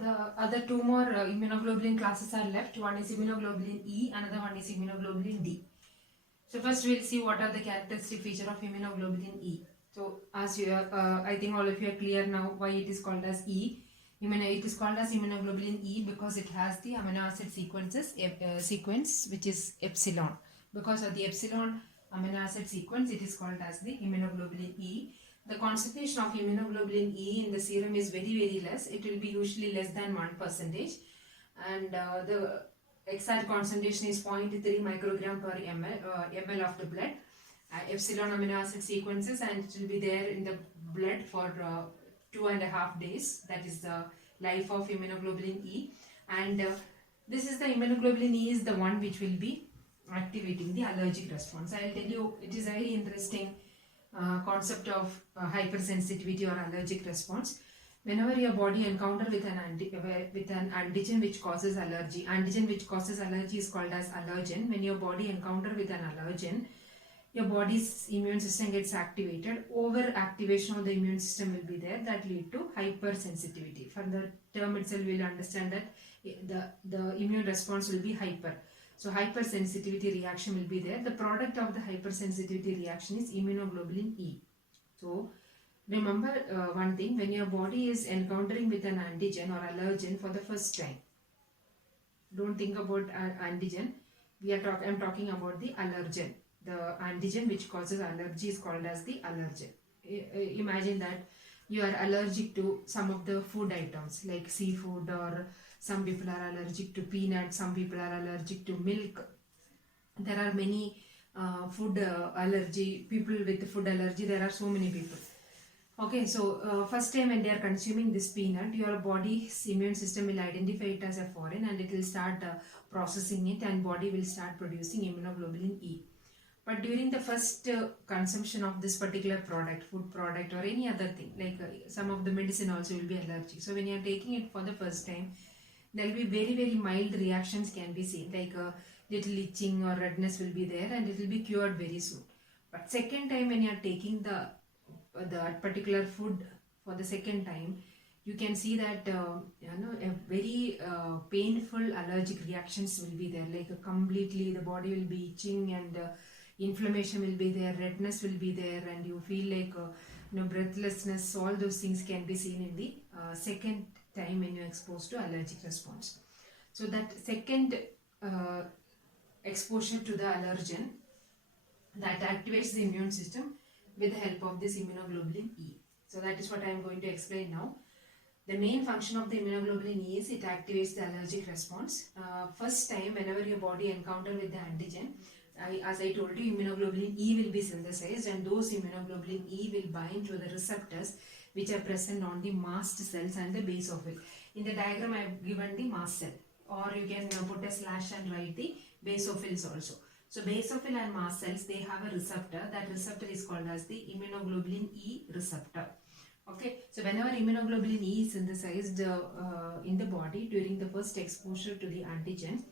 The other two more immunoglobulin classes are left. One is immunoglobulin E, another one is immunoglobulin D. So first we'll see what are the characteristic feature of immunoglobulin E. So as you are, I think all of you are clear now why it is called as E. It is called as immunoglobulin E because it has the amino acid sequence which is epsilon. Because of the epsilon amino acid sequence, it is called as the immunoglobulin E. The concentration of immunoglobulin E in the serum is very less. It will be usually less than 1%, and the exact concentration is 0.3 microgram per ml of the blood. Epsilon amino acid sequences, and it will be there in the blood for 2.5 days. That is the life of immunoglobulin E, and this is the immunoglobulin E is the one which will be activating the allergic response. I will tell you, it is a very interesting concept of hypersensitivity or allergic response. Whenever your body encounter with an antigen which causes allergy, antigen which causes allergy is called as allergen. When your body encounter with an allergen, your body's immune system gets activated. Overactivation of the immune system will be there, that lead to hypersensitivity. From the term itself, we will understand that the immune response will be hyper. So hypersensitivity reaction will be there. The product of the hypersensitivity reaction is immunoglobulin E. So remember one thing, when your body is encountering with an antigen or allergen for the first time, don't think about antigen. I'm talking about the allergen. The antigen which causes allergy is called as the allergen. Imagine that you are allergic to some of the food items like seafood, or some people are allergic to peanuts, some people are allergic to milk. There are many food allergy, people with food allergy, there are so many people. Okay, so first time when they are consuming this peanut, your body's immune system will identify it as a foreign, and it will start processing it, and body will start producing immunoglobulin E. But during the first consumption of this particular product, food product or any other thing, like some of the medicine also will be allergic. So when you are taking it for the first time, there will be very mild reactions can be seen, like little itching or redness will be there, and it will be cured very soon. But second time when you are taking the particular food for the second time, you can see that a very painful allergic reactions will be there, like completely the body will be itching, and inflammation will be there, redness will be there, and you feel like breathlessness. All those things can be seen in the second time when you are exposed to allergic response. So that second exposure to the allergen, that activates the immune system with the help of this immunoglobulin E. So that is what I am going to explain now. The main function of the immunoglobulin E is it activates the allergic response. First time whenever your body encounter with the antigen, as I told you, immunoglobulin E will be synthesized, and those immunoglobulin E will bind to the receptors which are present on the mast cells and the base of it. In the diagram I have given the mast cell, or you can put a slash and write the basophils also. So basophil and mast cells, they have a receptor. That receptor is called as the immunoglobulin E receptor. Okay, so whenever immunoglobulin E is synthesized in the body during the first exposure to the antigen,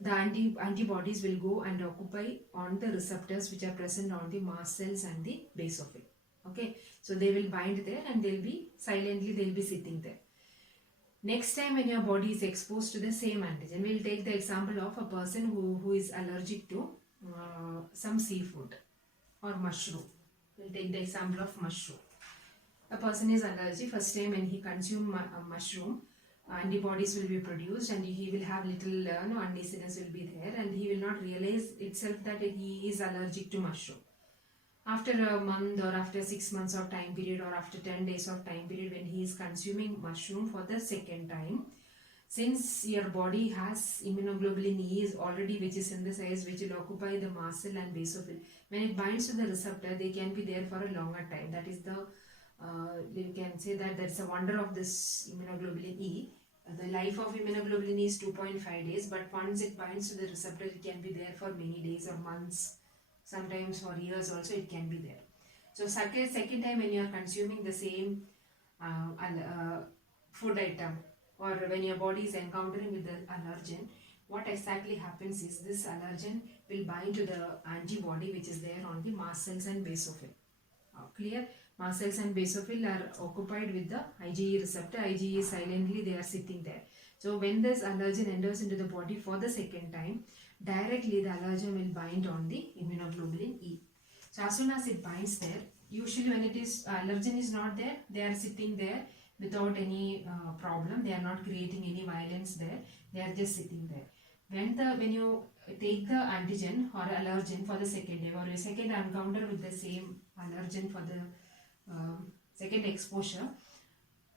the antibodies will go and occupy on the receptors which are present on the mast cells and the basophil. Okay, so they will bind there, and they'll be sitting there. Next time when your body is exposed to the same antigen, we'll take the example of a person who is allergic to some seafood or mushroom. We'll take the example of mushroom. A person is allergic. First time when he consumes mushroom, antibodies will be produced, and he will have little uneasiness will be there, and he will not realize itself that he is allergic to mushroom. After a month, or after 6 months of time period, or after 10 days of time period, when he is consuming mushroom for the second time, since your body has immunoglobulin E is already which is synthesized, which will occupy the mast cell and basophil, when it binds to the receptor, they can be there for a longer time. That is the you can say that that's a wonder of this immunoglobulin E. The life of immunoglobulin E is 2.5 days, but once it binds to the receptor, it can be there for many days or months, sometimes for years also it can be there. So second time when you are consuming the same food item, or when your body is encountering with the allergen, what exactly happens is this allergen will bind to the antibody which is there on the mast cells and basophil. Clear? Mast cells and basophil are occupied with the IgE receptor. IgE silently they are sitting there. So when this allergen enters into the body for the second time, directly the allergen will bind on the immunoglobulin E. So as soon as it binds there, usually when it is allergen is not there, they are sitting there without any problem. They are not creating any violence there. They are just sitting there. When you take the antigen or allergen for the second day or a second encounter with the same allergen for the second exposure,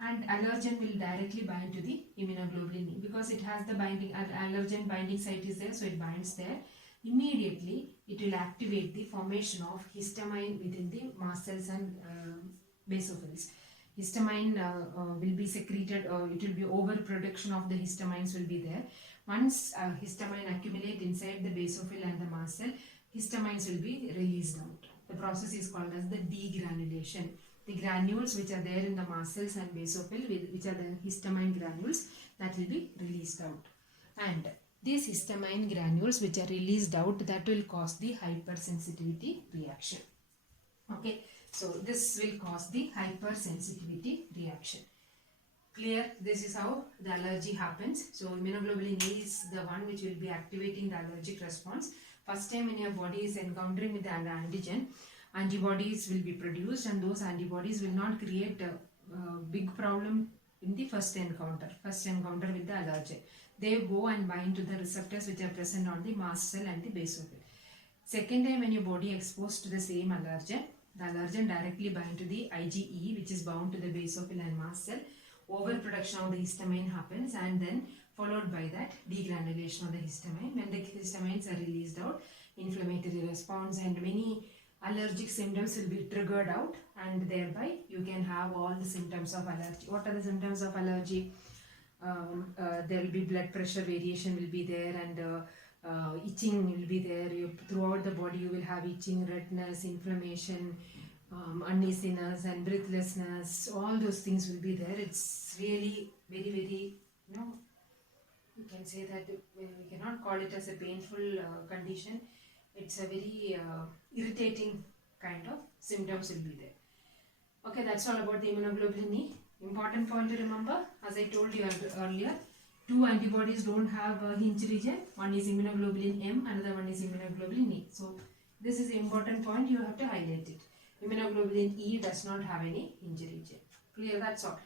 and allergen will directly bind to the immunoglobulin E because it has the binding allergen binding site is there, so it binds there. Immediately it will activate the formation of histamine within the mast cells and basophils. Histamine will be secreted, or it will be overproduction of the histamines will be there. Once histamine accumulate inside the basophil and the mast cell, histamines will be released out. The process is called as the degranulation. The granules which are there in the mast cells and basophil, which are the histamine granules, that will be released out. And these histamine granules which are released out, that will cause the hypersensitivity reaction. Okay, so this will cause the hypersensitivity reaction. Clear? This is how the allergy happens. So immunoglobulin A is the one which will be activating the allergic response. First time when your body is encountering with the antigen, antibodies will be produced, and those antibodies will not create a big problem in the first encounter with the allergen. They go and bind to the receptors which are present on the mast cell and the basophil. Second time when your body exposed to the same allergen, the allergen directly bind to the IgE which is bound to the basophil and mast cell. Overproduction of the histamine happens, and then followed by that degranulation of the histamine. When the histamines are released out, inflammatory response and many allergic symptoms will be triggered out, and thereby you can have all the symptoms of allergy. What are the symptoms of allergy? There will be blood pressure variation will be there, and itching will be there. Throughout the body you will have itching, redness, inflammation, uneasiness and breathlessness. All those things will be there. It's really very, you can say that we cannot call it as a painful condition. It's a very irritating kind of symptoms will be there. Okay, that's all about the immunoglobulin E. Important point to remember, as I told you earlier, two antibodies don't have a hinge region. One is immunoglobulin M, another one is immunoglobulin E. So this is the important point, you have to highlight it. Immunoglobulin E does not have any hinge region. Clear? That's all.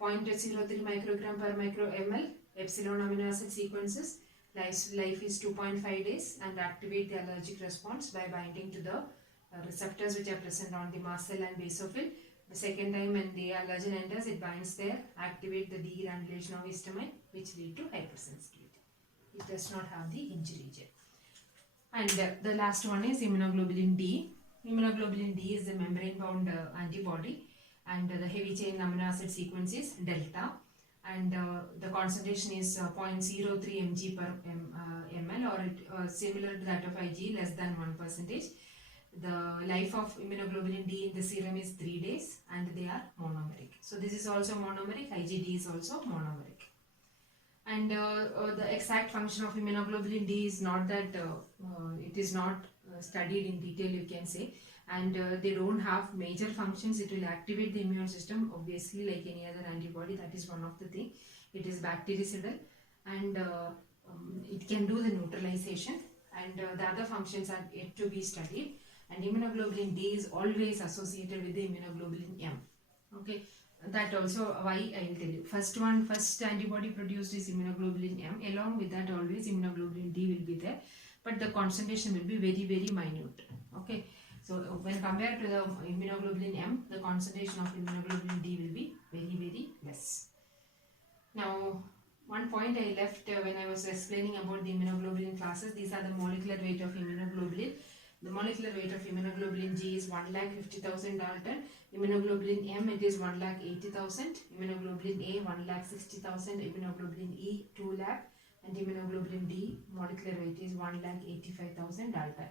0.03 microgram per micro-ml, epsilon amino acid sequences. Life is 2.5 days, and activate the allergic response by binding to the receptors which are present on the mast cell and basophil. The second time when the allergen enters, it binds there, activate the degranulation of histamine, which lead to hypersensitivity. It does not have the hinge region. And the last one is immunoglobulin D. Immunoglobulin D is the membrane-bound antibody, and the heavy chain amino acid sequence is delta, and the concentration is 0.03 mg per ml, or similar to that of IgE, less than 1%. The life of immunoglobulin D in the serum is 3 days, and they are monomeric. So this is also monomeric. IgD is also monomeric. And the exact function of immunoglobulin D is not that it is not studied in detail, you can say, and they don't have major functions. It will activate the immune system, obviously, like any other antibody. That is one of the thing. It is bactericidal, and it can do the neutralization, and the other functions are yet to be studied. And immunoglobulin D is always associated with the immunoglobulin M. Okay, that also why I will tell you. First antibody produced is immunoglobulin M. Along with that, always immunoglobulin D will be there, but the concentration will be very minute. Okay, so when compared to the immunoglobulin M, the concentration of immunoglobulin D will be very less. Now, one point I left when I was explaining about the immunoglobulin classes. These are the molecular weight of immunoglobulin. The molecular weight of immunoglobulin G is 1,50,000 Dalton. Immunoglobulin M, it is 1,80,000. Immunoglobulin A, 1,60,000. Immunoglobulin E, 2 lakh. And immunoglobulin D, molecular weight is 1,85,000 Dalton.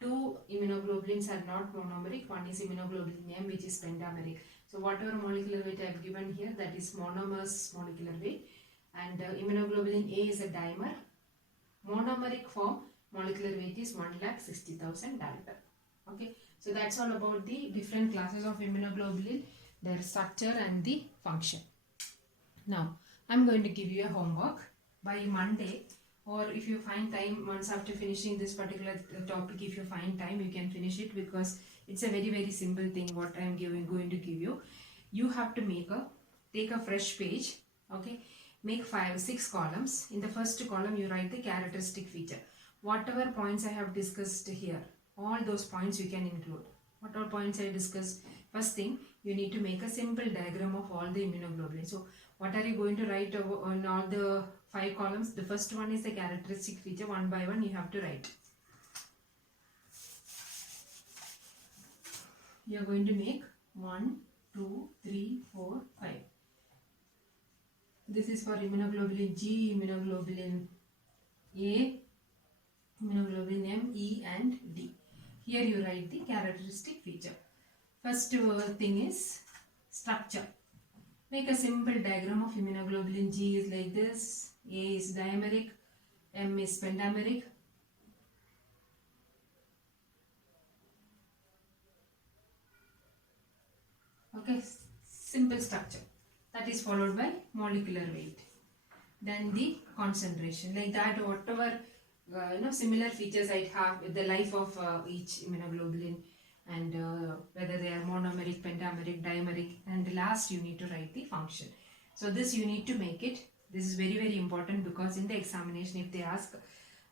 Two immunoglobulins are not monomeric. One is immunoglobulin M, which is pentameric. So whatever molecular weight I have given here, that is monomers molecular weight. And immunoglobulin A is a dimer. Monomeric form, molecular weight is 1,60,000 Dalton. Okay. So that's all about the different classes of immunoglobulin, their structure and the function. Now, I'm going to give you a homework by Monday, or if you find time once after finishing this particular topic, if you find time, you can finish it, because it's a very simple thing what I'm going to give you. You have to take a fresh page, okay? Make 6 columns. In the first column, you write the characteristic feature. Whatever points I have discussed here, all those points you can include. What all points I discussed? First thing, you need to make a simple diagram of all the immunoglobulin. So, what are you going to write on all the 5 columns? The first one is the characteristic feature. One by one you have to write. You are going to make 1, 2, 3, 4, 5. This is for immunoglobulin G, immunoglobulin A, immunoglobulin M, E and D. Here you write the characteristic feature. First thing is structure. Make a simple diagram of immunoglobulin. G is like this, A is dimeric, M is pentameric. Okay, simple structure. That is followed by molecular weight. Then the concentration. Like that, whatever similar features I have with the life of each immunoglobulin, and whether they are monomeric, pentameric, dimeric, and last you need to write the function. So this you need to make it. This is very important, because in the examination if they ask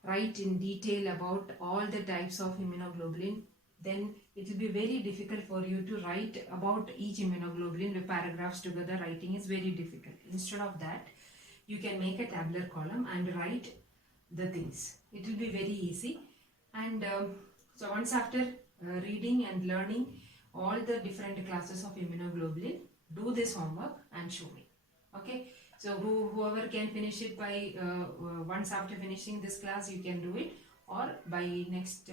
write in detail about all the types of immunoglobulin, then it will be very difficult for you to write about each immunoglobulin. The paragraphs together writing is very difficult. Instead of that, you can make a tabular column and write the things. It will be very easy. And so once after reading and learning all the different classes of immunoglobulin, do this homework and show me. Okay, so whoever can finish it by once after finishing this class, you can do it, or by next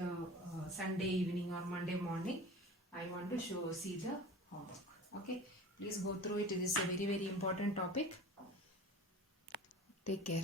Sunday evening or Monday morning, I want to see the homework. Okay, please go through it. This is a very important topic. Take care.